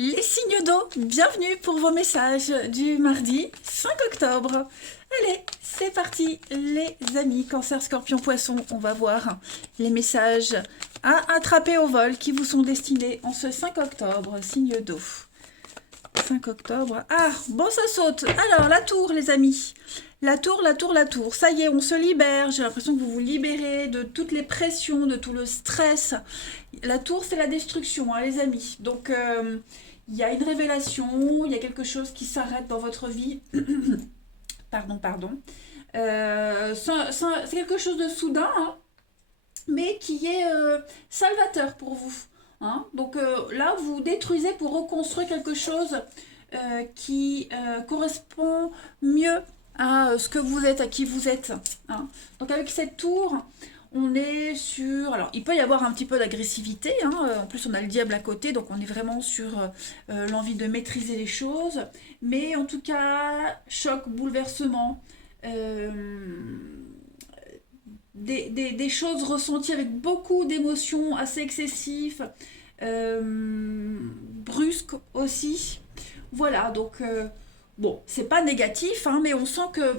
Les signes d'eau, bienvenue pour vos messages du mardi 5 octobre. Allez, c'est parti les amis, cancer, scorpion, poisson, on va voir les messages à attraper au vol qui vous sont destinés en ce 5 octobre, signe d'eau. 5 octobre, ah, bon ça saute. Alors, la tour les amis, la tour, ça y est, on se libère, j'ai l'impression que vous vous libérez de toutes les pressions, de tout le stress. La tour c'est la destruction hein, les amis, donc il y a une révélation, il y a quelque chose qui s'arrête dans votre vie. Pardon. C'est quelque chose de soudain, hein, mais qui est salvateur pour vous. Hein. Donc là, vous détruisez pour reconstruire quelque chose qui correspond mieux à ce que vous êtes, à qui vous êtes. Hein. Donc avec cette tour, on est sur... Alors, il peut y avoir un petit peu d'agressivité. Hein. En plus, on a le diable à côté, donc on est vraiment sur l'envie de maîtriser les choses. Mais en tout cas, choc, bouleversement, euh, des choses ressenties avec beaucoup d'émotions assez excessives, brusques aussi. Voilà, donc, bon, c'est pas négatif, hein, mais on sent que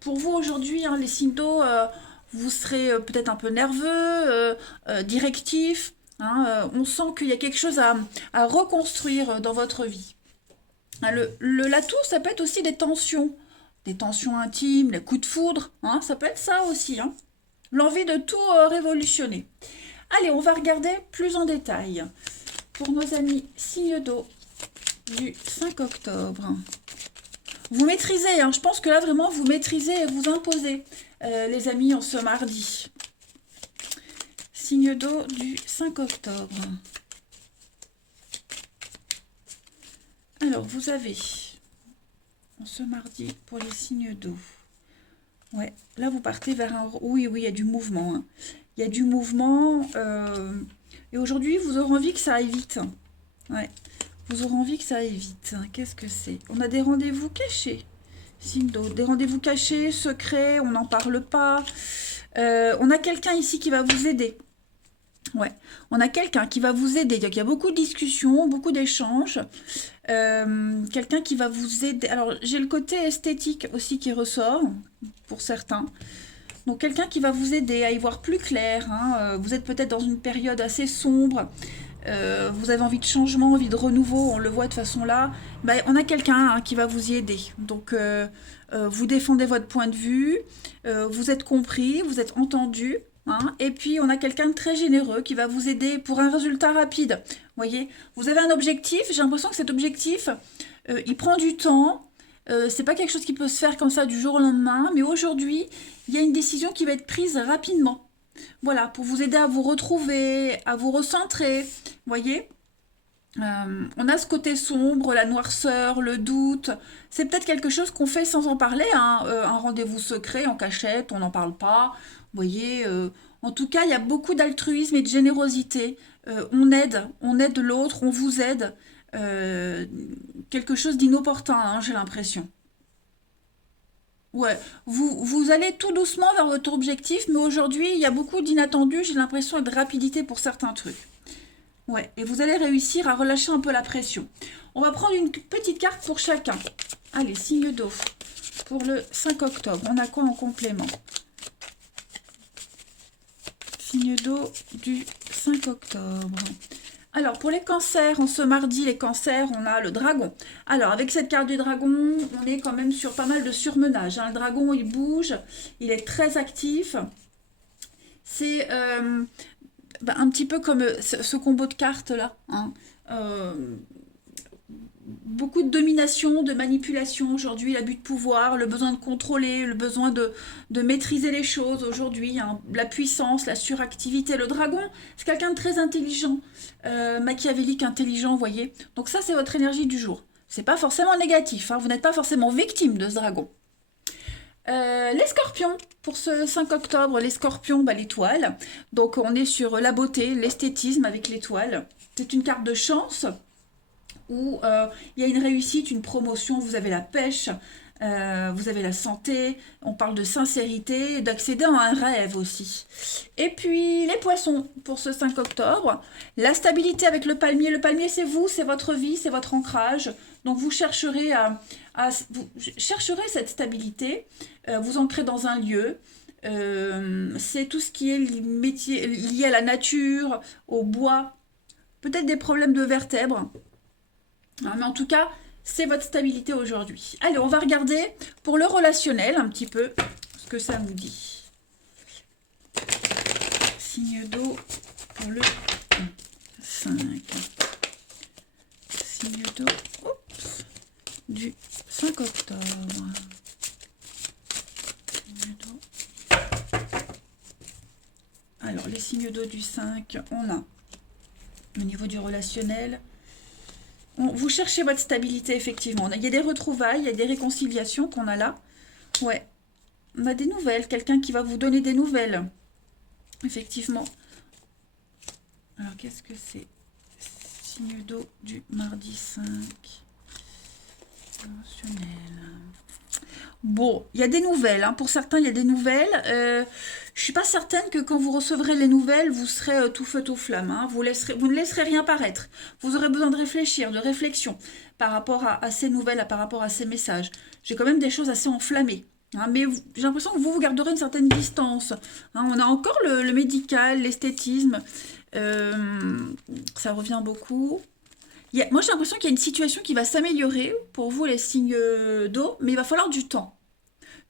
pour vous aujourd'hui, hein, les signes d'eau, vous serez peut-être un peu nerveux, directif. Hein, on sent qu'il y a quelque chose à reconstruire dans votre vie. Hein, la tour, ça peut être aussi des tensions intimes, les coups de foudre. Hein, ça peut être ça aussi. Hein. L'envie de tout révolutionner. Allez, on va regarder plus en détail. Pour nos amis signes d'eau du 5 octobre. Vous maîtrisez, hein, je pense que là vraiment vous maîtrisez et vous imposez, les amis, en ce mardi. Signe d'eau du 5 octobre. Alors, vous avez, en ce mardi, pour les signes d'eau. Ouais, là vous partez vers un... Oui, il y a du mouvement. Hein. Il y a du mouvement. Et aujourd'hui, vous aurez envie que ça aille vite. Ouais. Vous aurez envie que ça aille vite. Qu'est-ce que c'est? On a des rendez-vous cachés. Signe d'eau. Des rendez-vous cachés, secrets, on n'en parle pas. On a quelqu'un ici qui va vous aider. Ouais, on a quelqu'un qui va vous aider. Il y a beaucoup de discussions, beaucoup d'échanges. Quelqu'un qui va vous aider. Alors, j'ai le côté esthétique aussi qui ressort, pour certains. Donc, quelqu'un qui va vous aider à y voir plus clair. Hein. Vous êtes peut-être dans une période assez sombre. Vous avez envie de changement, envie de renouveau, on le voit de façon là, ben, on a quelqu'un hein, qui va vous y aider. Donc vous défendez votre point de vue, vous êtes compris, vous êtes entendu, hein, et puis on a quelqu'un de très généreux qui va vous aider pour un résultat rapide. Voyez, vous avez un objectif, j'ai l'impression que cet objectif, il prend du temps. C'est pas quelque chose qui peut se faire comme ça du jour au lendemain, mais aujourd'hui, il y a une décision qui va être prise rapidement. Voilà, pour vous aider à vous retrouver, à vous recentrer. Voyez, on a ce côté sombre, la noirceur, le doute. C'est peut-être quelque chose qu'on fait sans en parler. Hein. Un rendez-vous secret en cachette, on n'en parle pas. Vous voyez, en tout cas, il y a beaucoup d'altruisme et de générosité. On aide l'autre, on vous aide. Euh, Quelque chose d'inopportun, hein, j'ai l'impression. Ouais, vous allez tout doucement vers votre objectif, mais aujourd'hui, il y a beaucoup d'inattendus, j'ai l'impression, et de rapidité pour certains trucs. Ouais, et vous allez réussir à relâcher un peu la pression. On va prendre une petite carte pour chacun. Allez, signe d'eau. Pour le 5 octobre, on a quoi en complément? Signe d'eau du 5 octobre. Alors, pour les cancers, en ce mardi, les cancers, on a le dragon. Alors, avec cette carte du dragon, on est quand même sur pas mal de surmenage. Hein. Le dragon, il bouge, il est très actif. C'est un petit peu comme ce combo de cartes là. Hein. Euh, Beaucoup de domination, de manipulation aujourd'hui, l'abus de pouvoir, le besoin de contrôler, le besoin de maîtriser les choses aujourd'hui, hein, la puissance, la suractivité. Le dragon, c'est quelqu'un de très intelligent, machiavélique, intelligent, vous voyez. Donc ça, c'est votre énergie du jour. C'est pas forcément négatif, hein, vous n'êtes pas forcément victime de ce dragon. Les scorpions, pour ce 5 octobre, les scorpions, bah, l'étoile. Donc on est sur la beauté, l'esthétisme avec l'étoile. C'est une carte de chance où il y a une réussite, une promotion, vous avez la pêche, Vous avez la santé, on parle de sincérité, d'accéder à un rêve aussi. Et puis les poissons pour ce 5 octobre, la stabilité avec le palmier c'est vous, c'est votre vie, c'est votre ancrage. Donc vous chercherez vous chercherez cette stabilité, vous ancrez dans un lieu. C'est tout ce qui est métier lié à la nature, au bois, peut-être des problèmes de vertèbres. Hein, mais en tout cas, c'est votre stabilité aujourd'hui. Allez, on va regarder pour le relationnel un petit peu ce que ça nous dit. Signe d'eau pour le 5. Signe d'eau du 5 octobre. Signe d'eau. Alors, les signes d'eau du 5, on a au niveau du relationnel. Vous cherchez votre stabilité, effectivement. Il y a des retrouvailles, il y a des réconciliations qu'on a là. Ouais. On a des nouvelles, quelqu'un qui va vous donner des nouvelles. Effectivement. Alors, qu'est-ce que c'est? Signe d'eau du mardi 5. Émotionnel. Bon, il y a des nouvelles. Hein. Pour certains, il y a des nouvelles. Je ne suis pas certaine que quand vous recevrez les nouvelles, vous serez tout feu, tout flamme. Hein. Vous ne laisserez rien paraître. Vous aurez besoin de réfléchir, de réflexion par rapport à ces nouvelles, par rapport à ces messages. J'ai quand même des choses assez enflammées. Hein, mais j'ai l'impression que vous garderez une certaine distance. Hein, on a encore le médical, l'esthétisme. Ça revient beaucoup. Moi, j'ai l'impression qu'il y a une situation qui va s'améliorer pour vous, les signes d'eau, mais il va falloir du temps.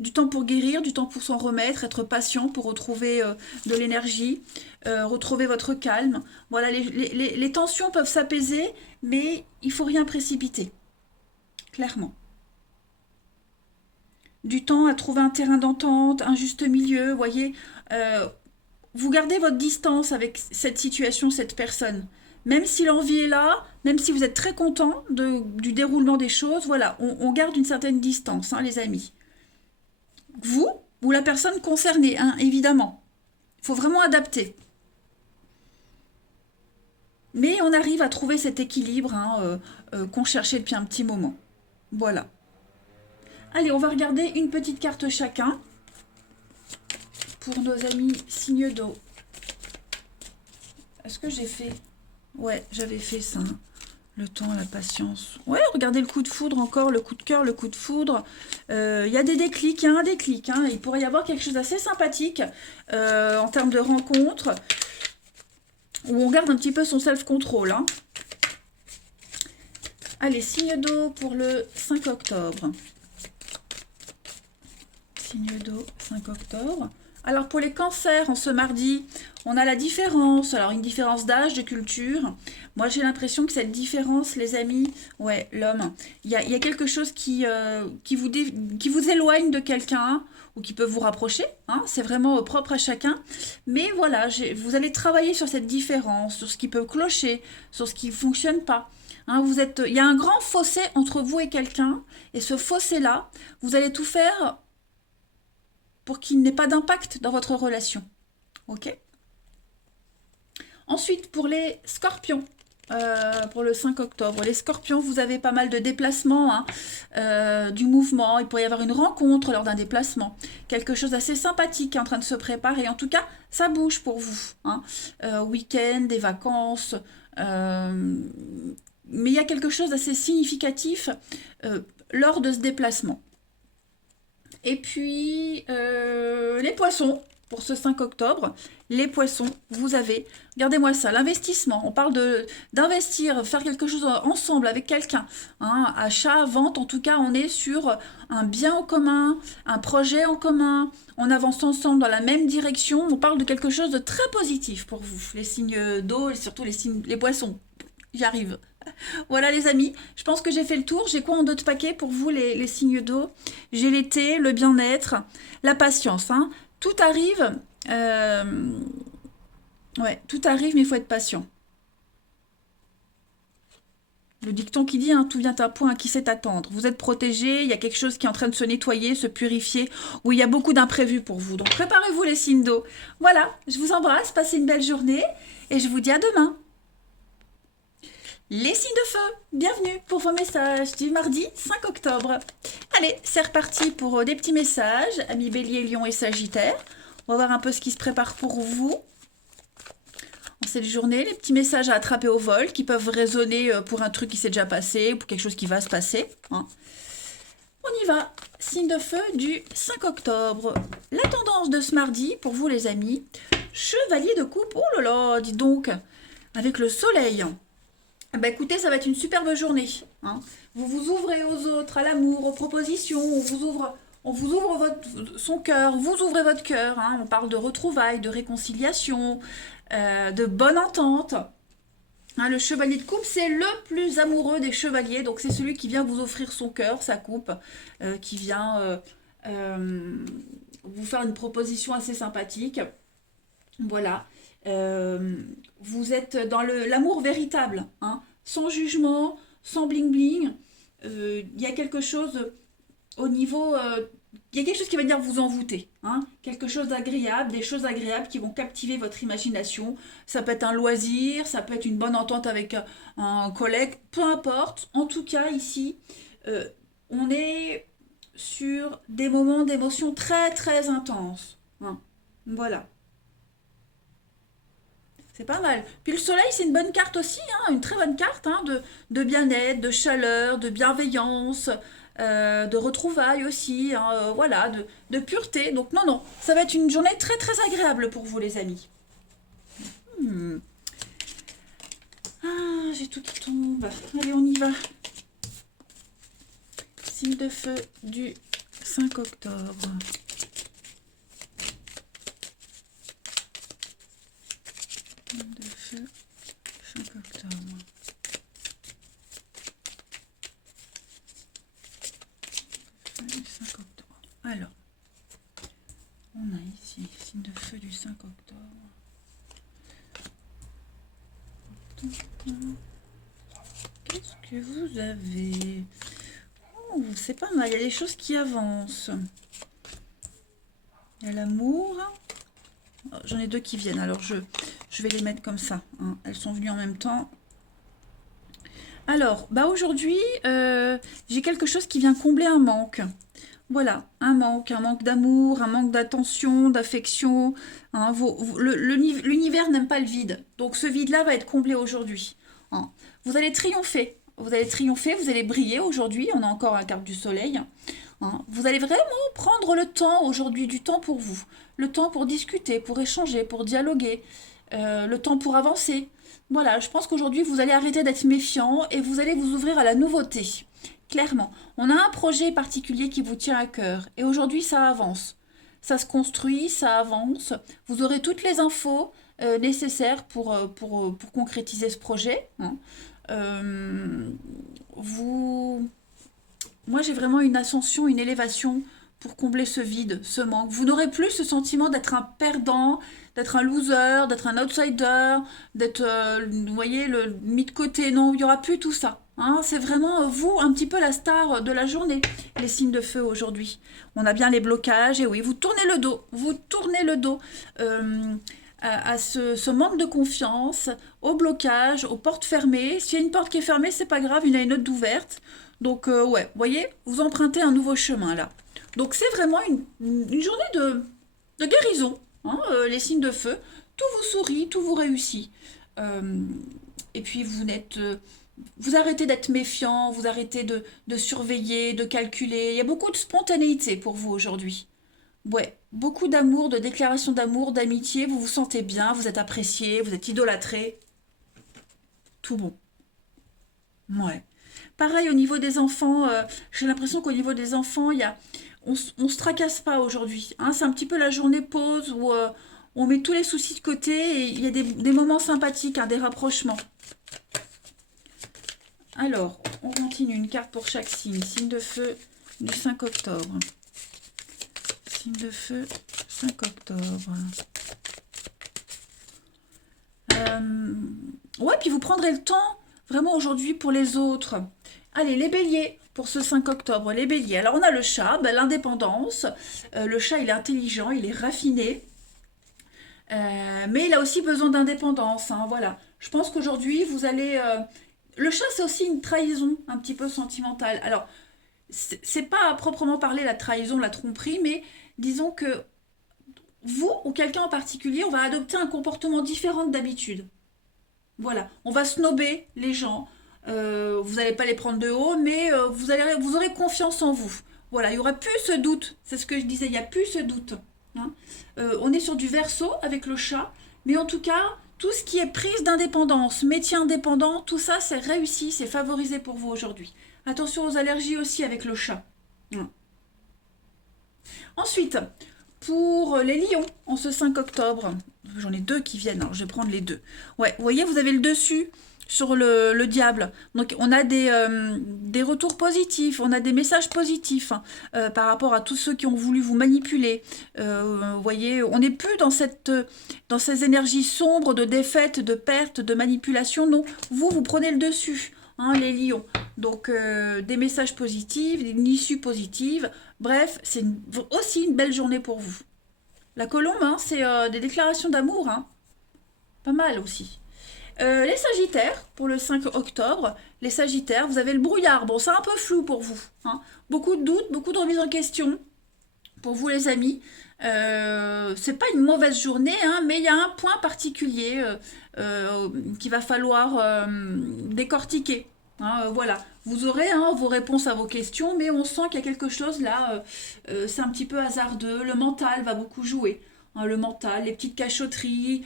Du temps pour guérir, du temps pour s'en remettre, être patient pour retrouver de l'énergie, retrouver votre calme. Voilà, les tensions peuvent s'apaiser, mais il ne faut rien précipiter, clairement. Du temps à trouver un terrain d'entente, un juste milieu, vous voyez. Vous gardez votre distance avec cette situation, cette personne. Même si l'envie est là, même si vous êtes très content du déroulement des choses, voilà, on garde une certaine distance, hein, les amis. Vous ou la personne concernée, hein, évidemment. Il faut vraiment adapter. Mais on arrive à trouver cet équilibre hein, qu'on cherchait depuis un petit moment. Voilà. Allez, on va regarder une petite carte chacun pour nos amis signes d'eau. Est-ce que j'ai fait... Ouais, j'avais fait ça. Hein. Le temps, la patience. Ouais, regardez le coup de foudre encore, le coup de cœur, le coup de foudre. Il y a des déclics, il y a un déclic. Hein. Il pourrait y avoir quelque chose d'assez sympathique en termes de rencontre, où on garde un petit peu son self-control. Hein. Allez, signe d'eau pour le 5 octobre. Signe d'eau, 5 octobre. Alors pour les cancers, en ce mardi, on a la différence. Alors une différence d'âge, de culture. Moi j'ai l'impression que cette différence, les amis, ouais, l'homme, il y a quelque chose qui vous éloigne de quelqu'un ou qui peut vous rapprocher. Hein, c'est vraiment propre à chacun. Mais voilà, vous allez travailler sur cette différence, sur ce qui peut clocher, sur ce qui ne fonctionne pas. Hein, il y a un grand fossé entre vous et quelqu'un. Et ce fossé-là, vous allez tout faire pour qu'il n'ait pas d'impact dans votre relation. Ok ? Ensuite, pour les scorpions, pour le 5 octobre, les scorpions, vous avez pas mal de déplacements, hein, du mouvement. Il pourrait y avoir une rencontre lors d'un déplacement. Quelque chose d'assez sympathique est en train de se préparer. En tout cas, ça bouge pour vous. Hein. Week-end, des vacances. Mais il y a quelque chose d'assez significatif lors de ce déplacement. Et puis, les poissons, pour ce 5 octobre, les poissons, vous avez, regardez-moi ça, l'investissement, on parle d'investir, faire quelque chose ensemble avec quelqu'un, hein, achat, vente, en tout cas, on est sur un bien en commun, un projet en commun, on avance ensemble dans la même direction, on parle de quelque chose de très positif pour vous, les signes d'eau et surtout les poissons, j'y arrive. Voilà les amis, je pense que j'ai fait le tour. J'ai quoi en d'autres paquets pour vous les signes d'eau? J'ai l'été, le bien-être, la patience. Hein. Tout arrive, ouais, tout arrive mais il faut être patient. Le dicton qui dit, hein, tout vient à point à qui sait attendre. Vous êtes protégé, il y a quelque chose qui est en train de se nettoyer, se purifier, où il y a beaucoup d'imprévus pour vous. Donc préparez-vous les signes d'eau. Voilà, je vous embrasse, passez une belle journée et je vous dis à demain. Les signes de feu, bienvenue pour vos messages du mardi 5 octobre. Allez, c'est reparti pour des petits messages, amis Bélier, Lion et Sagittaire. On va voir un peu ce qui se prépare pour vous en cette journée. Les petits messages à attraper au vol qui peuvent résonner pour un truc qui s'est déjà passé, pour quelque chose qui va se passer. Hein. On y va. Signe de feu du 5 octobre. La tendance de ce mardi, pour vous les amis, chevalier de coupe. Oh là là, dites donc, avec le soleil. Bah écoutez, ça va être une superbe journée. Hein. Vous vous ouvrez aux autres, à l'amour, aux propositions, on vous ouvre son cœur, vous ouvrez votre cœur. Hein. On parle de retrouvailles, de réconciliation, de bonne entente. Hein, le chevalier de coupe, c'est le plus amoureux des chevaliers. Donc c'est celui qui vient vous offrir son cœur, sa coupe, qui vient vous faire une proposition assez sympathique. Voilà. Vous êtes dans l'amour véritable, hein, sans jugement, sans bling bling. Il y a quelque chose au niveau... il y a quelque chose qui va venir vous envoûter, hein, quelque chose d'agréable, des choses agréables qui vont captiver votre imagination. Ça peut être un loisir, ça peut être une bonne entente avec un collègue, peu importe. En tout cas, ici, on est sur des moments d'émotion très très intenses. Hein. Voilà. C'est pas mal. Puis le soleil, c'est une bonne carte aussi, hein, une très bonne carte hein, de bien-être, de chaleur, de bienveillance, de retrouvailles aussi, hein, voilà, de pureté. Donc non, non, ça va être une journée très très agréable pour vous les amis. Hmm. Ah, j'ai tout qui tombe. Allez, on y va. Signe de feu du 5 octobre. De feu, 5 octobre. Feu du 5 octobre. Alors, on a ici signe de feu du 5 octobre. Qu'est-ce que vous avez? Oh, c'est pas mal, il y a des choses qui avancent. Il y a l'amour. J'en ai deux qui viennent, alors je vais les mettre comme ça. Hein. Elles sont venues en même temps. Alors, bah aujourd'hui, j'ai quelque chose qui vient combler un manque. Voilà, un manque d'amour, un manque d'attention, d'affection. Hein. L'univers n'aime pas le vide. Donc ce vide-là va être comblé aujourd'hui. Hein. Vous allez triompher. Vous allez triompher, vous allez briller aujourd'hui. On a encore la carte du soleil. Hein. Vous allez vraiment prendre le temps aujourd'hui, du temps pour vous. Le temps pour discuter, pour échanger, pour dialoguer. Le temps pour avancer. Voilà, je pense qu'aujourd'hui, vous allez arrêter d'être méfiant et vous allez vous ouvrir à la nouveauté. Clairement, on a un projet particulier qui vous tient à cœur et aujourd'hui, ça avance. Ça se construit, ça avance. Vous aurez toutes les infos nécessaires pour concrétiser ce projet. Hein. Euh, vous Moi, j'ai vraiment une ascension, une élévation pour combler ce vide, ce manque. Vous n'aurez plus ce sentiment d'être un perdant, d'être un loser, d'être un outsider, d'être, vous voyez, mis de côté. Non, il n'y aura plus tout ça. Hein. C'est vraiment vous, un petit peu la star de la journée, les signes de feu aujourd'hui. On a bien les blocages, et oui, vous tournez le dos. Vous tournez le dos. À ce manque de confiance, au blocage, aux portes fermées. S'il y a une porte qui est fermée, c'est pas grave, il y en a une autre d'ouverte. Donc, ouais, vous voyez, vous empruntez un nouveau chemin là. Donc, c'est vraiment une journée de guérison. Hein, les signes de feu, tout vous sourit, tout vous réussit. Euh, et puis, vous arrêtez d'être méfiant, vous arrêtez de surveiller, de calculer. Il y a beaucoup de spontanéité pour vous aujourd'hui. Ouais, beaucoup d'amour, de déclarations d'amour, d'amitié. Vous vous sentez bien, vous êtes apprécié, vous êtes idolâtré. Tout bon. Ouais. Pareil au niveau des enfants, j'ai l'impression qu'au niveau des enfants, on se tracasse pas aujourd'hui. Hein. C'est un petit peu la journée pause où on met tous les soucis de côté et il y a des moments sympathiques, hein, des rapprochements. Alors, on continue une carte pour chaque signe. Signe de feu du 5 octobre. Signe de feu 5 octobre. Ouais, puis vous prendrez le temps vraiment aujourd'hui pour les autres. Allez, les béliers, pour ce 5 octobre, les béliers. Alors, on a le chat, ben, l'indépendance. Le chat, il est intelligent, il est raffiné. Mais il a aussi besoin d'indépendance. Hein, voilà. Je pense qu'aujourd'hui, vous allez... le chat, c'est aussi une trahison un petit peu sentimentale. Alors, c'est pas à proprement parler la trahison, la tromperie, mais disons que vous ou quelqu'un en particulier, on va adopter un comportement différent d'habitude. Voilà, on va snober les gens. Vous n'allez pas les prendre de haut, mais vous aurez confiance en vous. Voilà, il n'y aura plus ce doute. C'est ce que je disais, il n'y a plus ce doute. Hein. On est sur du verso avec le chat, mais en tout cas, tout ce qui est prise d'indépendance, métier indépendant, tout ça, c'est réussi, c'est favorisé pour vous aujourd'hui. Attention aux allergies aussi avec le chat. Hein. Ensuite, pour les lions, en ce 5 octobre, j'en ai deux qui viennent, alors je vais prendre les deux. Ouais, vous voyez, vous avez le dessus sur le diable. Donc on a des retours positifs, on a des messages positifs hein, par rapport à tous ceux qui ont voulu vous manipuler. Vous voyez, on n'est plus dans ces énergies sombres de défaite, de perte, de manipulation. Non, vous prenez le dessus, hein, les lions. Donc des messages positifs, une issue positive. Bref, c'est aussi une belle journée pour vous. La colombe, hein, c'est des déclarations d'amour. Hein. Pas mal aussi. Les Sagittaires, pour le 5 octobre, les Sagittaires, vous avez le brouillard. Bon, c'est un peu flou pour vous. Hein. Beaucoup de doutes, beaucoup de remises en question pour vous les amis. C'est pas une mauvaise journée, hein, mais il y a un point particulier qu'il va falloir décortiquer. Hein, voilà, vous aurez hein, vos réponses à vos questions, mais on sent qu'il y a quelque chose là, c'est un petit peu hasardeux, le mental va beaucoup jouer. Hein, le mental, les petites cachotteries,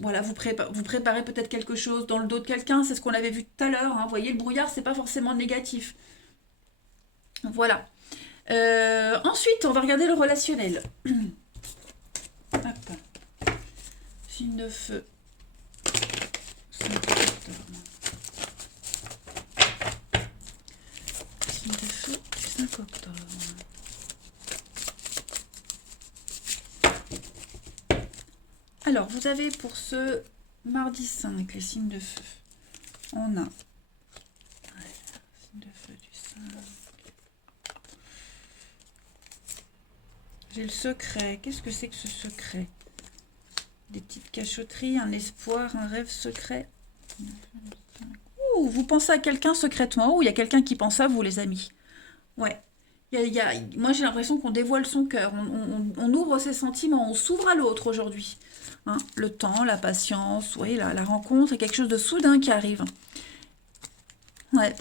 voilà, vous préparez peut-être quelque chose dans le dos de quelqu'un, c'est ce qu'on avait vu tout à l'heure. Hein, vous voyez, le brouillard, c'est pas forcément négatif. Voilà. Ensuite, on va regarder le relationnel. Hop. Signe de feu. 5 octobre. Signe de feu du 5 octobre. Alors, vous avez pour ce mardi 5, les signes de feu. On a signe de feu du 5. J'ai le secret. Qu'est-ce que c'est que ce secret? Des petites cachotteries, un espoir, un rêve secret. Ouh, vous pensez à quelqu'un secrètement ou il y a quelqu'un qui pense à vous, les amis? Ouais. Moi, j'ai l'impression qu'on dévoile son cœur. On ouvre ses sentiments, on s'ouvre à l'autre aujourd'hui. Hein, le temps, la patience, oui, la rencontre, est quelque chose de soudain qui arrive. Ouais.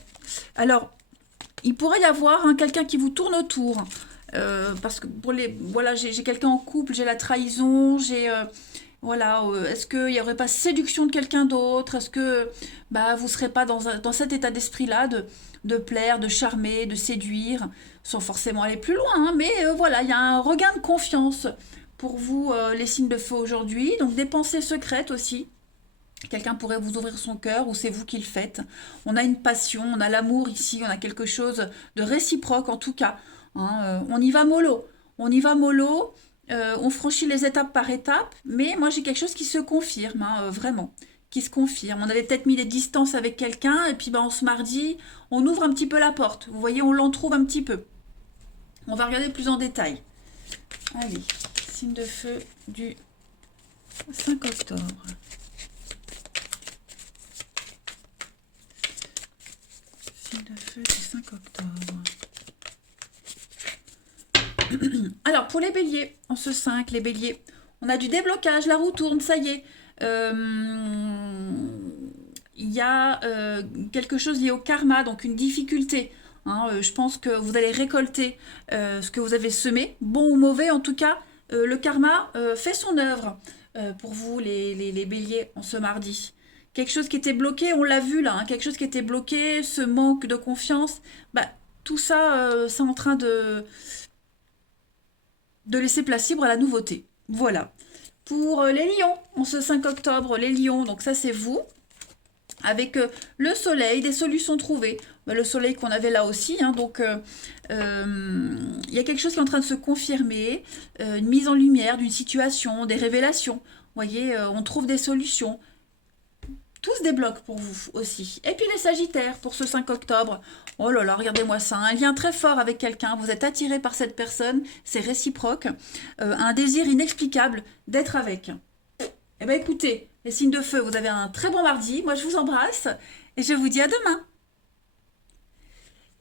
Alors, il pourrait y avoir hein, quelqu'un qui vous tourne autour. Parce que voilà, j'ai quelqu'un en couple, j'ai la trahison, voilà, est-ce qu'il n'y aurait pas séduction de quelqu'un d'autre? Est-ce que bah, vous ne serez pas dans cet état d'esprit-là de plaire, de charmer, de séduire, sans forcément aller plus loin, hein, mais voilà, il y a un regain de confiance pour vous, les signes de feu aujourd'hui. Donc des pensées secrètes aussi. Quelqu'un pourrait vous ouvrir son cœur ou c'est vous qui le faites. On a une passion, on a l'amour ici, on a quelque chose de réciproque en tout cas. Hein, on y va mollo. On y va mollo. On franchit les étapes par étapes, mais moi j'ai quelque chose qui se confirme, hein, vraiment, qui se confirme. On avait peut-être mis des distances avec quelqu'un, et puis ben, ce mardi, on ouvre un petit peu la porte. Vous voyez, on l'entrouvre un petit peu. On va regarder plus en détail. Allez, signe de feu du 5 octobre. Signe de feu du 5 octobre. Alors, pour les béliers, en ce 5, les béliers, on a du déblocage, la roue tourne, ça y est. Il y a quelque chose lié au karma, donc une difficulté. Hein, je pense que vous allez récolter ce que vous avez semé, bon ou mauvais, en tout cas, le karma fait son œuvre pour vous, les béliers, en ce mardi. Quelque chose qui était bloqué, on l'a vu là, hein, quelque chose qui était bloqué, ce manque de confiance, bah, tout ça, c'est en train de laisser place libre à la nouveauté. Voilà. Pour les lions, en ce 5 octobre, les lions, donc ça c'est vous, avec le soleil, des solutions trouvées. Le soleil qu'on avait là aussi, hein, donc il y a quelque chose qui est en train de se confirmer, une mise en lumière d'une situation, des révélations. Vous voyez, on trouve des solutions. Tout se débloque pour vous aussi. Et puis les Sagittaires pour ce 5 octobre. Oh là là, regardez-moi ça. Un lien très fort avec quelqu'un. Vous êtes attiré par cette personne. C'est réciproque. Un désir inexplicable d'être avec. Eh bien écoutez, les signes de feu, vous avez un très bon mardi. Moi je vous embrasse et je vous dis à demain.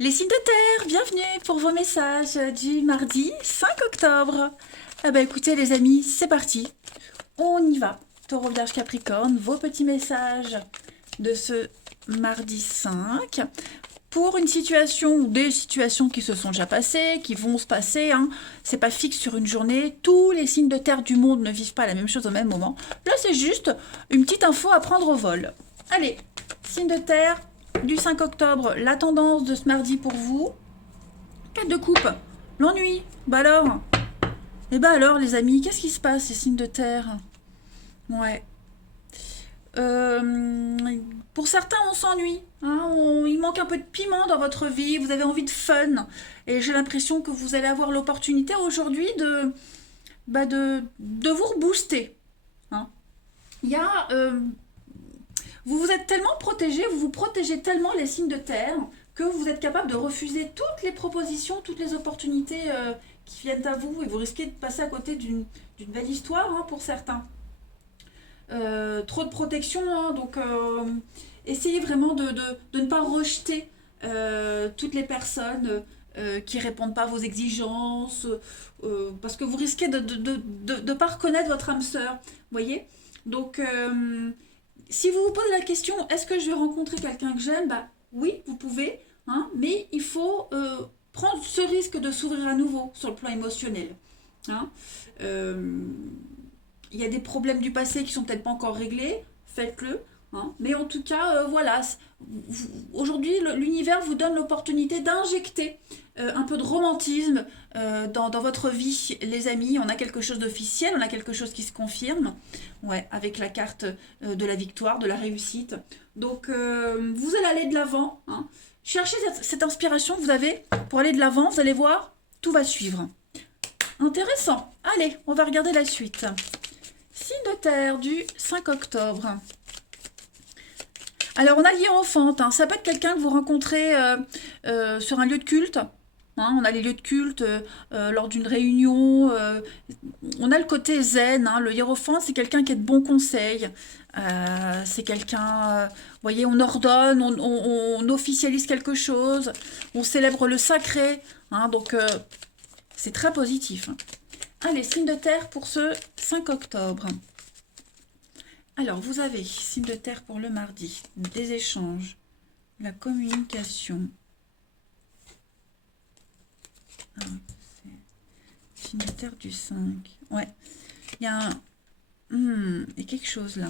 Les signes de terre, bienvenue pour vos messages du mardi 5 octobre. Ah bah écoutez les amis, c'est parti. On y va. Taureau, Vierge, Capricorne, vos petits messages de ce mardi 5 pour une situation ou des situations qui se sont déjà passées, qui vont se passer. Hein. C'est pas fixe sur une journée. Tous les signes de terre du monde ne vivent pas la même chose au même moment. Là, c'est juste une petite info à prendre au vol. Allez, signe de terre du 5 octobre, la tendance de ce mardi pour vous. 4 de coupe, l'ennui. Bah alors. Et bah alors les amis, qu'est-ce qui se passe ces signes de terre? Ouais. Pour certains, on s'ennuie. Hein, il manque un peu de piment dans votre vie. Vous avez envie de fun. Et j'ai l'impression que vous allez avoir l'opportunité aujourd'hui de vous rebooster. Hein. Il y a, vous vous êtes tellement protégé, vous vous protégez tellement les signes de terre que vous êtes capable de refuser toutes les propositions, toutes les opportunités qui viennent à vous. Et vous risquez de passer à côté d'une belle histoire hein, pour certains. Trop de protection, hein, donc essayez vraiment de ne pas rejeter toutes les personnes qui ne répondent pas à vos exigences, parce que vous risquez de ne pas reconnaître votre âme sœur, voyez. Donc, si vous vous posez la question, est-ce que je vais rencontrer quelqu'un que j'aime? Bah oui, vous pouvez, hein, mais il faut prendre ce risque de s'ouvrir à nouveau sur le plan émotionnel. Hein. Il y a des problèmes du passé qui sont peut-être pas encore réglés, faites-le. Hein. Mais en tout cas, voilà, aujourd'hui, l'univers vous donne l'opportunité d'injecter un peu de romantisme dans votre vie, les amis. On a quelque chose d'officiel, on a quelque chose qui se confirme, ouais, avec la carte de la victoire, de la réussite. Donc, vous allez aller de l'avant. Hein. Cherchez cette inspiration que vous avez pour aller de l'avant, vous allez voir, tout va suivre. Intéressant. Allez, on va regarder la suite. Signe de terre du 5 octobre. Alors, on a l'hiérophante. Hein. Ça peut être quelqu'un que vous rencontrez sur un lieu de culte. Hein. On a les lieux de culte lors d'une réunion. On a le côté zen. Hein. Le hiérophante, c'est quelqu'un qui est de bons conseils. C'est quelqu'un... vous voyez, on ordonne, on officialise quelque chose. On célèbre le sacré. Hein. Donc, c'est très positif. Hein. Allez, signe de terre pour ce 5 octobre. Alors, vous avez signe de terre pour le mardi, des échanges, la communication. Ah, signe de terre du 5. Ouais, il y a un... il y a quelque chose là.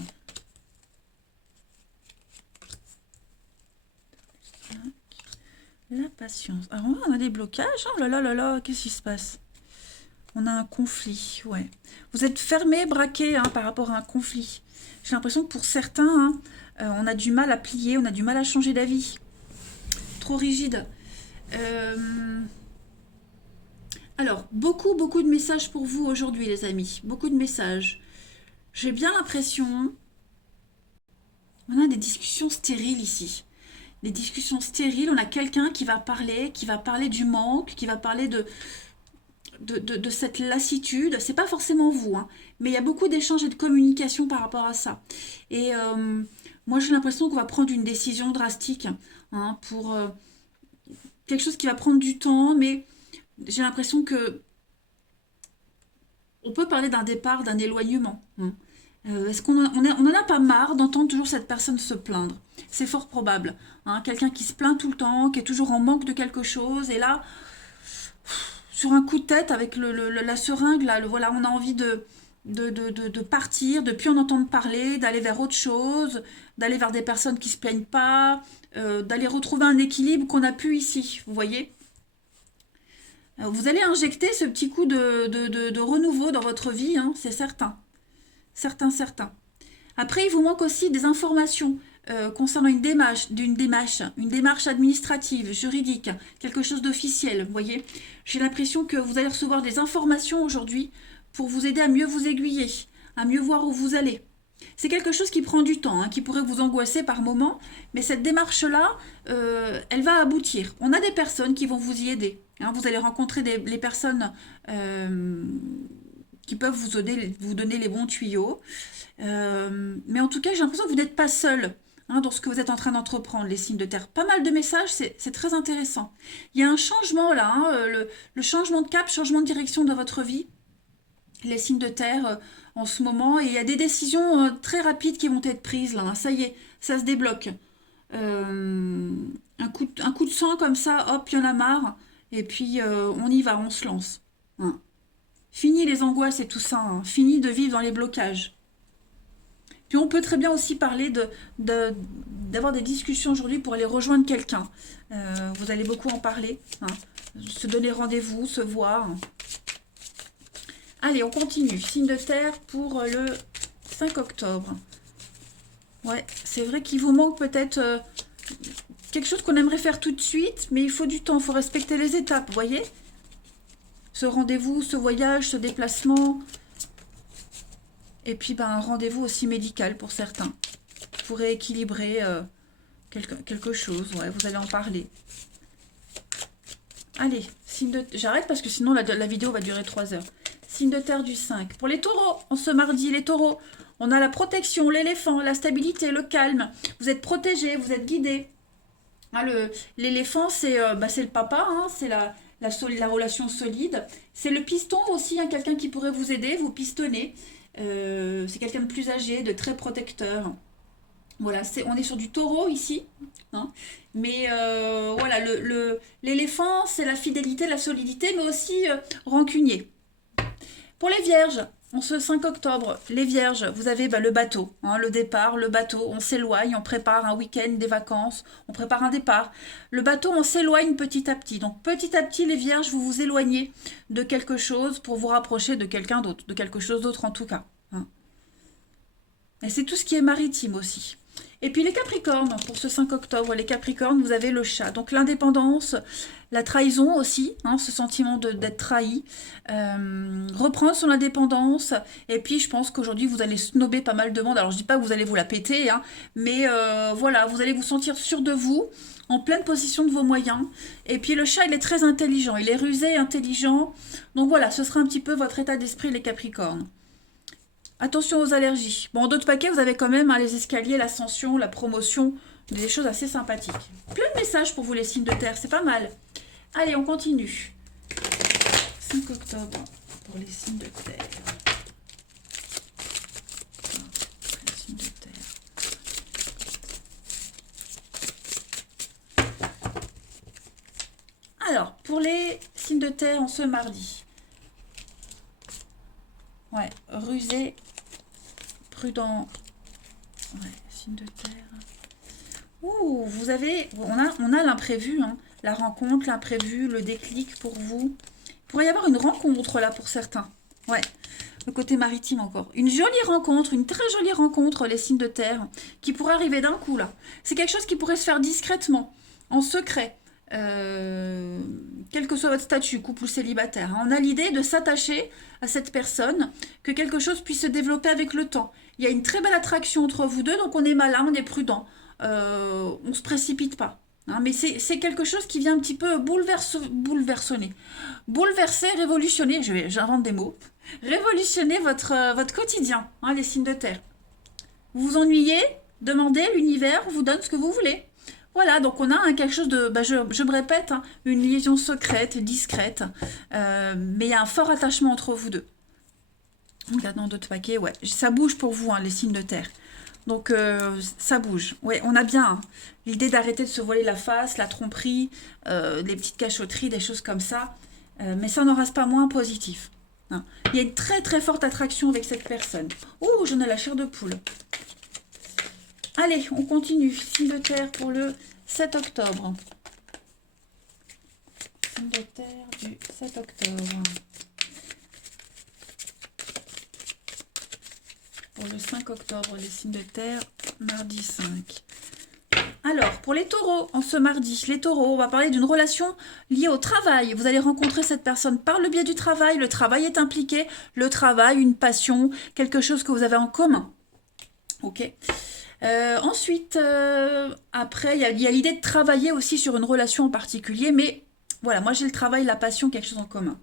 La patience. Alors, on a des blocages. Oh là là là là, qu'est-ce qui se passe? On a un conflit, ouais. Vous êtes fermé, braqué hein, par rapport à un conflit. J'ai l'impression que pour certains, hein, on a du mal à plier, on a du mal à changer d'avis. Trop rigide. Alors, beaucoup de messages pour vous aujourd'hui, les amis. Beaucoup de messages. J'ai bien l'impression... On a des discussions stériles ici. Des discussions stériles. On a quelqu'un qui va parler du manque, qui va parler de cette lassitude. C'est pas forcément vous, hein, mais il y a beaucoup d'échanges et de communication par rapport à ça. Et moi, j'ai l'impression qu'on va prendre une décision drastique hein, pour quelque chose qui va prendre du temps, mais j'ai l'impression que on peut parler d'un départ, d'un éloignement. Hein. Est-ce qu'on en a pas marre d'entendre toujours cette personne se plaindre? C'est fort probable. Hein, quelqu'un qui se plaint tout le temps, qui est toujours en manque de quelque chose, et là, sur un coup de tête avec la seringue, là, voilà, on a envie de partir, de plus en entendre parler, d'aller vers autre chose, d'aller vers des personnes qui ne se plaignent pas, d'aller retrouver un équilibre qu'on n'a plus ici, vous voyez. Vous allez injecter ce petit coup de renouveau dans votre vie, hein, c'est certain. Certain. Après, il vous manque aussi des informations concernant une démarche administrative, juridique, quelque chose d'officiel, vous voyez. J'ai l'impression que vous allez recevoir des informations aujourd'hui pour vous aider à mieux vous aiguiller, à mieux voir où vous allez. C'est quelque chose qui prend du temps, hein, qui pourrait vous angoisser par moment, mais cette démarche-là, elle va aboutir. On a des personnes qui vont vous y aider. Hein, vous allez rencontrer les personnes qui peuvent vous donner les bons tuyaux. Mais en tout cas, j'ai l'impression que vous n'êtes pas seul. hein, dans ce que vous êtes en train d'entreprendre, les signes de terre. Pas mal de messages, c'est très intéressant. Il y a un changement là, hein, le changement de cap, changement de direction de votre vie, les signes de terre en ce moment. Et il y a des décisions très rapides qui vont être prises là, hein. Ça y est, ça se débloque. Un coup de sang comme ça, hop, il y en a marre. Et puis on y va, on se lance, hein. Fini les angoisses et tout ça, hein. Fini de vivre dans les blocages. Puis on peut très bien aussi parler d'avoir des discussions aujourd'hui pour aller rejoindre quelqu'un. Vous allez beaucoup en parler, hein. Se donner rendez-vous, se voir. Allez, on continue. Signe de terre pour le 5 octobre. Ouais, c'est vrai qu'il vous manque peut-être quelque chose qu'on aimerait faire tout de suite, mais il faut du temps, il faut respecter les étapes, vous voyez? Ce rendez-vous, ce voyage, ce déplacement. Et puis ben, un rendez-vous aussi médical pour certains. Pour rééquilibrer quelque chose, ouais, vous allez en parler. Allez, signe de... j'arrête parce que sinon la vidéo va durer 3 heures. Signe de terre du 5. Pour les taureaux, en ce mardi, les taureaux, on a la protection, l'éléphant, la stabilité, le calme. Vous êtes protégés, vous êtes guidés. Hein, l'éléphant, c'est le papa, hein, c'est la relation solide. C'est le piston aussi, hein, quelqu'un qui pourrait vous aider, vous pistonner. C'est quelqu'un de plus âgé, de très protecteur. Voilà, on est sur du taureau ici, hein. Mais voilà, l'éléphant, c'est la fidélité, la solidité, mais aussi rancunier. Pour les vierges, en ce 5 octobre, les vierges, vous avez le bateau, hein, le départ, le bateau, on s'éloigne, on prépare un week-end, des vacances, on prépare un départ. Le bateau, on s'éloigne petit à petit. Donc petit à petit, les vierges, vous vous éloignez de quelque chose pour vous rapprocher de quelqu'un d'autre, de quelque chose d'autre en tout cas, hein. Et c'est tout ce qui est maritime aussi. Et puis les capricornes, pour ce 5 octobre, les capricornes, vous avez le chat. Donc l'indépendance, la trahison aussi, hein, ce sentiment d'être trahi, reprendre son indépendance. Et puis je pense qu'aujourd'hui, vous allez snober pas mal de monde. Alors je dis pas que vous allez vous la péter, hein, mais voilà, vous allez vous sentir sûr de vous, en pleine possession de vos moyens. Et puis le chat, il est très intelligent, il est rusé, intelligent. Donc voilà, ce sera un petit peu votre état d'esprit, les capricornes. Attention aux allergies. Bon, d'autres paquets, vous avez quand même, hein, les escaliers, l'ascension, la promotion, des choses assez sympathiques. Plein de messages pour vous, les signes de terre, c'est pas mal. Allez, on continue. 5 octobre pour les signes de terre. Les signes de terre. Alors, pour les signes de terre en ce mardi. Ouais, rusé, prudent. Ouais, signe de terre. Ouh, on a l'imprévu, hein, la rencontre, l'imprévu, le déclic pour vous. Il pourrait y avoir une rencontre là pour certains. Ouais, le côté maritime encore. Une jolie rencontre, une très jolie rencontre, les signes de terre, qui pourrait arriver d'un coup là. C'est quelque chose qui pourrait se faire discrètement, en secret. Quel que soit votre statut, couple ou célibataire, hein. On a l'idée de s'attacher à cette personne, que quelque chose puisse se développer avec le temps. Il y a une très belle attraction entre vous deux, donc on est malin, on est prudent, on ne se précipite pas, hein. Mais c'est quelque chose qui vient un petit peu bouleverser, révolutionner, j'invente des mots, révolutionner votre quotidien, hein, les signes de terre. Vous vous ennuyez, demandez, l'univers vous donne ce que vous voulez. Voilà, donc on a quelque chose de, je me répète, hein, une liaison secrète, discrète, mais il y a un fort attachement entre vous deux. Regardons d'autres paquets, ouais, ça bouge pour vous, hein, les signes de terre. Donc ça bouge. Ouais, on a bien, hein, l'idée d'arrêter de se voiler la face, la tromperie, les petites cachotteries, des choses comme ça, mais ça n'en reste pas moins positif, hein. Il y a une très très forte attraction avec cette personne. Ouh, j'en ai la chair de poule. Allez, on continue. Signe de terre pour le 7 octobre. Signe de terre du 7 octobre. Pour le 5 octobre, les signes de terre, mardi 5. Alors, pour les taureaux, en ce mardi, les taureaux, on va parler d'une relation liée au travail. Vous allez rencontrer cette personne par le biais du travail. Le travail est impliqué. Le travail, une passion, quelque chose que vous avez en commun. Ok. Ensuite, après, il y a l'idée de travailler aussi sur une relation en particulier, mais voilà, moi j'ai le travail, la passion, quelque chose en commun.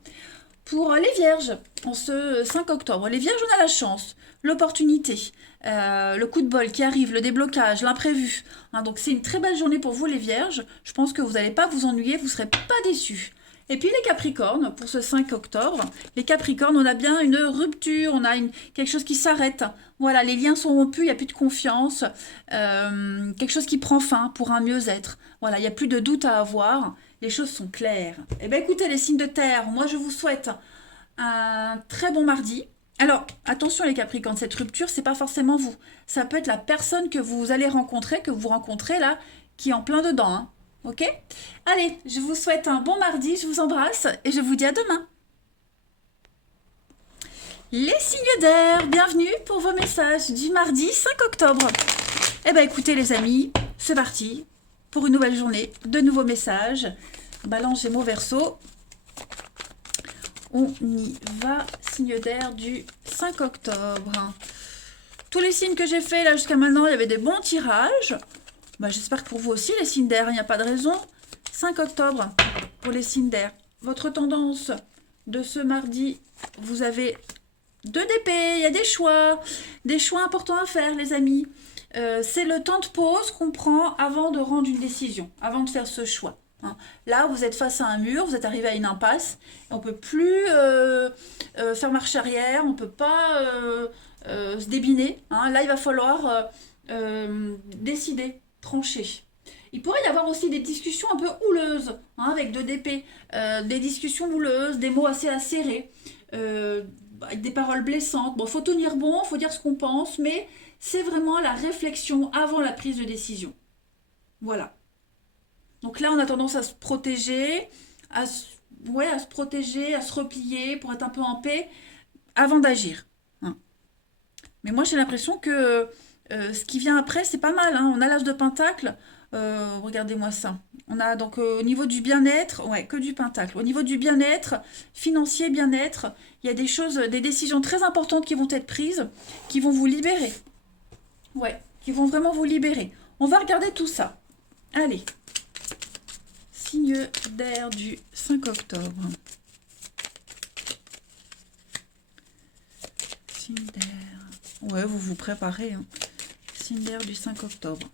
Pour les vierges, en ce 5 octobre, les vierges, on a la chance, l'opportunité, le coup de bol qui arrive, le déblocage, l'imprévu. Hein, donc c'est une très belle journée pour vous les vierges. Je pense que vous n'allez pas vous ennuyer, vous ne serez pas déçus. Et puis les capricornes, pour ce 5 octobre, les capricornes, on a bien une rupture, on a quelque chose qui s'arrête. Voilà, les liens sont rompus, il n'y a plus de confiance, quelque chose qui prend fin pour un mieux-être. Voilà, il n'y a plus de doute à avoir, les choses sont claires. Eh bien écoutez les signes de terre, moi je vous souhaite un très bon mardi. Alors, attention les Capricornes, cette rupture, c'est pas forcément vous. Ça peut être la personne que vous allez rencontrer, que vous rencontrez là, qui est en plein dedans. Hein. Ok? Allez, je vous souhaite un bon mardi, je vous embrasse et je vous dis à demain. Les signes d'air, bienvenue pour vos messages du mardi 5 octobre. Eh bien écoutez les amis, c'est parti pour une nouvelle journée, de nouveaux messages. Balance, Gémeaux, Verseau. On y va, signe d'air du 5 octobre. Tous les signes que j'ai faits là jusqu'à maintenant, il y avait des bons tirages. Bah, j'espère que pour vous aussi, les signes d'air, il n'y a pas de raison. 5 octobre pour les signes d'air. Votre tendance de ce mardi, vous avez 2 d'épée, il y a des choix importants à faire les amis. C'est le temps de pause qu'on prend avant de rendre une décision, avant de faire ce choix. Hein. Là, vous êtes face à un mur, vous êtes arrivé à une impasse, et on ne peut plus faire marche arrière, on ne peut pas se débiner. Hein. Là, il va falloir décider, trancher. Il pourrait y avoir aussi des discussions un peu houleuses, hein, avec 2 d'épée, des discussions houleuses, des mots assez acérés, avec des paroles blessantes. Bon, faut tenir bon, faut dire ce qu'on pense, mais c'est vraiment la réflexion avant la prise de décision. Voilà. Donc là, on a tendance à se protéger, à se protéger, à se replier pour être un peu en paix avant d'agir. Hein. Mais moi, j'ai l'impression que ce qui vient après, c'est pas mal. Hein. On a l'as de pentacle. Regardez-moi ça. On a donc au niveau du bien-être, ouais, que du pentacle. Au niveau du bien-être, financier, bien-être, il y a des choses, des décisions très importantes qui vont être prises, qui vont vous libérer. Ouais, qui vont vraiment vous libérer. On va regarder tout ça. Allez. Signe d'air du 5 octobre. Signe d'air. Ouais, vous vous préparez. Hein. Signe d'air du 5 octobre.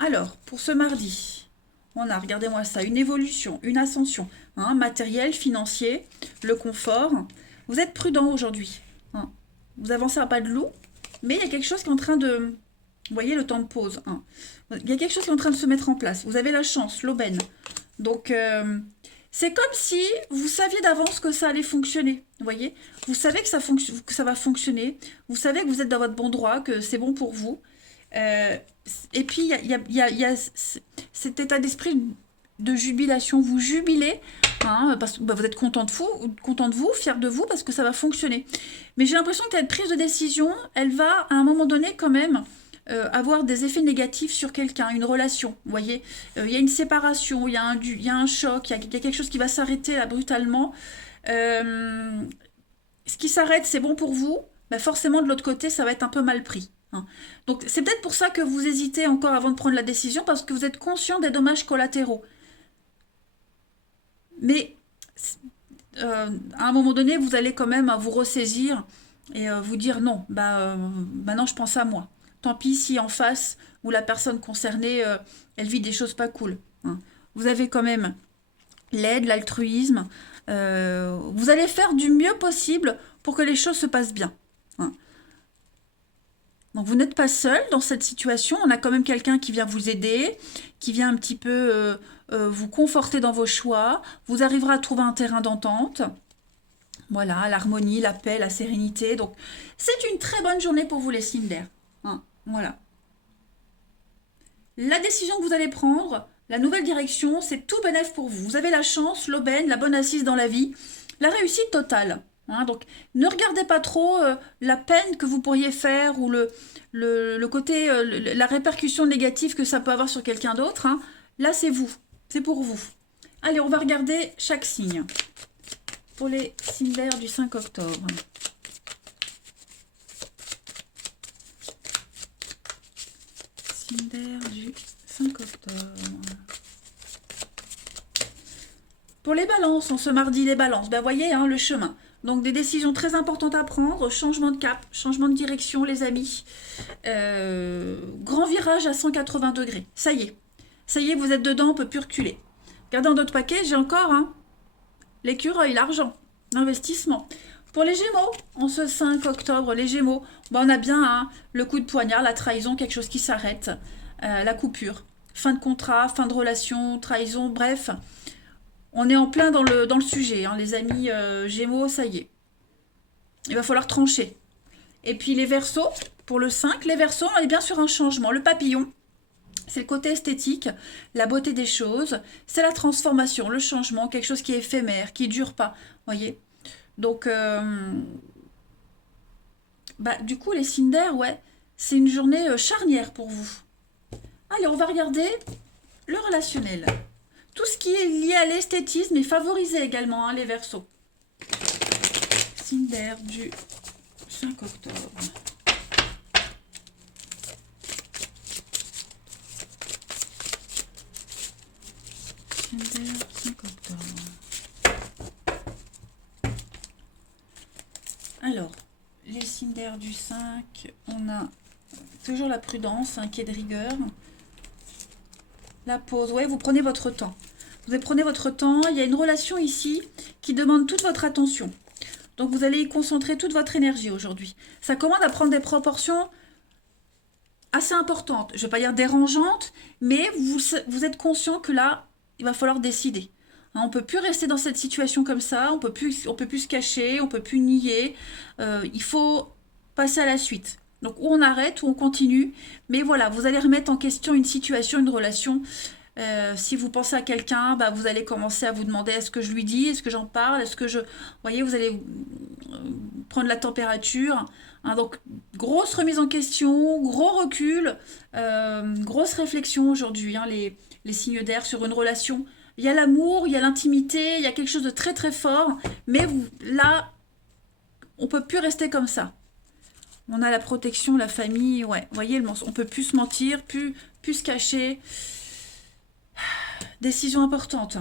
Alors, pour ce mardi, on a, regardez-moi ça, une évolution, une ascension. Hein, matériel, financier, le confort. Vous êtes prudent aujourd'hui. Hein. Vous avancez à pas de loup, mais il y a quelque chose qui est en train de... Vous voyez le temps de pause. Hein. Il y a quelque chose qui est en train de se mettre en place. Vous avez la chance, l'aubaine. Donc, c'est comme si vous saviez d'avance que ça allait fonctionner. Vous voyez, vous savez que ça va fonctionner. Vous savez que vous êtes dans votre bon droit, que c'est bon pour vous. Et puis, il y a cet état d'esprit de jubilation. Vous jubilez, hein, parce que vous êtes content de vous, fier de vous, parce que ça va fonctionner. Mais j'ai l'impression que cette prise de décision, elle va, à un moment donné, quand même... avoir des effets négatifs sur quelqu'un, une relation, vous voyez. Il y a une séparation, il y a un choc, il y a quelque chose qui va s'arrêter là brutalement. Ce qui s'arrête, c'est bon pour vous, mais forcément de l'autre côté, ça va être un peu mal pris. Hein. Donc c'est peut-être pour ça que vous hésitez encore avant de prendre la décision, parce que vous êtes conscient des dommages collatéraux. Mais à un moment donné, vous allez quand même vous ressaisir et vous dire non, maintenant je pense à moi. Tant pis si en face ou la personne concernée, elle vit des choses pas cool. Hein. Vous avez quand même l'aide, l'altruisme. Vous allez faire du mieux possible pour que les choses se passent bien. Hein. Donc vous n'êtes pas seul dans cette situation. On a quand même quelqu'un qui vient vous aider, qui vient un petit peu vous conforter dans vos choix. Vous arriverez à trouver un terrain d'entente. Voilà, l'harmonie, la paix, la sérénité. Donc c'est une très bonne journée pour vous les signes d'air. Hein, voilà. La décision que vous allez prendre, la nouvelle direction, c'est tout bénéf pour vous. Vous avez la chance, l'aubaine, la bonne assise dans la vie, la réussite totale. Hein, donc ne regardez pas trop la peine que vous pourriez faire ou le côté, la répercussion négative que ça peut avoir sur quelqu'un d'autre. Hein. Là, c'est vous, c'est pour vous. Allez, on va regarder chaque signe. Pour les signes d'air du 5 octobre. Signe d'air du 5 octobre. Pour les balances, on ce mardi, les balances, ben voyez hein, le chemin. Donc des décisions très importantes à prendre, changement de cap, changement de direction les amis. Grand virage à 180 degrés, ça y est, vous êtes dedans, on peut plus reculer. Regardez dans d'autres paquets, j'ai encore hein, l'écureuil, l'argent, l'investissement. Pour les Gémeaux, en ce 5 octobre, les Gémeaux, ben on a bien hein, le coup de poignard, la trahison, quelque chose qui s'arrête, la coupure. Fin de contrat, fin de relation, trahison, bref. On est en plein dans le sujet, hein, les amis Gémeaux, ça y est. Il va falloir trancher. Et puis les Verseaux, pour le 5, les Verseaux, on est bien sur un changement. Le papillon, c'est le côté esthétique, la beauté des choses, c'est la transformation, le changement, quelque chose qui est éphémère, qui ne dure pas, voyez. Donc, bah, du coup, les signes d'air, ouais, c'est une journée charnière pour vous. Allez, on va regarder le relationnel. Tout ce qui est lié à l'esthétisme est favorisé également, hein, les Verseaux. Signe d'air du 5 octobre. Signe d'air 5 octobre. Alors, les signes d'air du 5, on a toujours la prudence, qui est de rigueur. La pause, ouais, vous prenez votre temps. Vous prenez votre temps, il y a une relation ici qui demande toute votre attention. Donc vous allez y concentrer toute votre énergie aujourd'hui. Ça commande à prendre des proportions assez importantes. Je ne vais pas dire dérangeantes, mais vous êtes conscient que là, il va falloir décider. Hein, on ne peut plus rester dans cette situation comme ça, on peut plus se cacher, on ne peut plus nier. Il faut passer à la suite. Donc, ou on arrête, ou on continue. Mais voilà, vous allez remettre en question une situation, une relation. Si vous pensez à quelqu'un, bah, vous allez commencer à vous demander est-ce que je lui dis, est-ce que j'en parle, est-ce que je... Vous voyez, vous allez prendre la température. Hein, donc, grosse remise en question, gros recul, grosse réflexion aujourd'hui, hein, les signes d'air sur une relation. Il y a l'amour, il y a l'intimité, il y a quelque chose de très très fort. Mais là, on ne peut plus rester comme ça. On a la protection, la famille, ouais. Vous voyez, on peut plus se mentir, plus se cacher. Décision importante.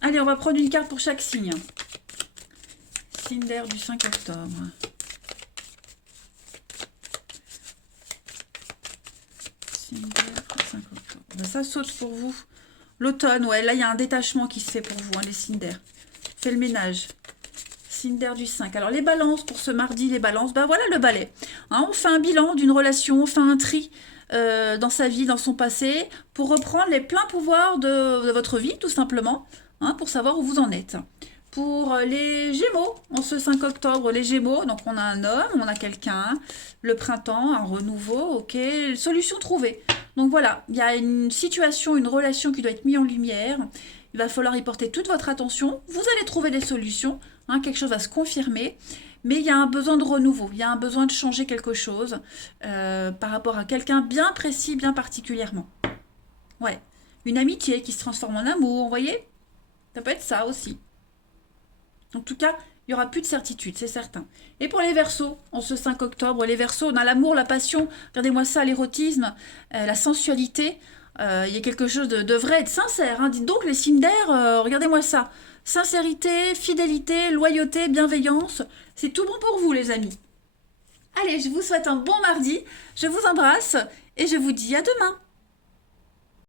Allez, on va prendre une carte pour chaque signe. Signe d'air du 5 octobre. Signe d'air du 5 octobre. Ben, ça saute pour vous. L'automne, ouais, là, il y a un détachement qui se fait pour vous, hein, les signes d'air. Fait le ménage. Signe d'air du 5. Alors, les balances, pour ce mardi, les balances, ben voilà le balai. Hein, on fait un bilan d'une relation, on fait un tri dans sa vie, dans son passé, pour reprendre les pleins pouvoirs de votre vie, tout simplement, hein, pour savoir où vous en êtes. Pour les Gémeaux, en ce 5 octobre, les Gémeaux, donc on a un homme, on a quelqu'un, le printemps, un renouveau, ok, solution trouvée. Donc voilà, il y a une situation, une relation qui doit être mise en lumière. Il va falloir y porter toute votre attention. Vous allez trouver des solutions. Hein, quelque chose va se confirmer. Mais il y a un besoin de renouveau. Il y a un besoin de changer quelque chose par rapport à quelqu'un bien précis, bien particulièrement. Ouais. Une amitié qui se transforme en amour, vous voyez? Ça peut être ça aussi. En tout cas, il n'y aura plus de certitude, c'est certain. Et pour les Verseaux, en ce 5 octobre, les Verseaux, on a l'amour, la passion, regardez-moi ça, l'érotisme, la sensualité. Il y a quelque chose de vrai et de sincère. Hein. Dites donc, les signes d'air, regardez-moi ça. Sincérité, fidélité, loyauté, bienveillance. C'est tout bon pour vous, les amis. Allez, je vous souhaite un bon mardi. Je vous embrasse et je vous dis à demain.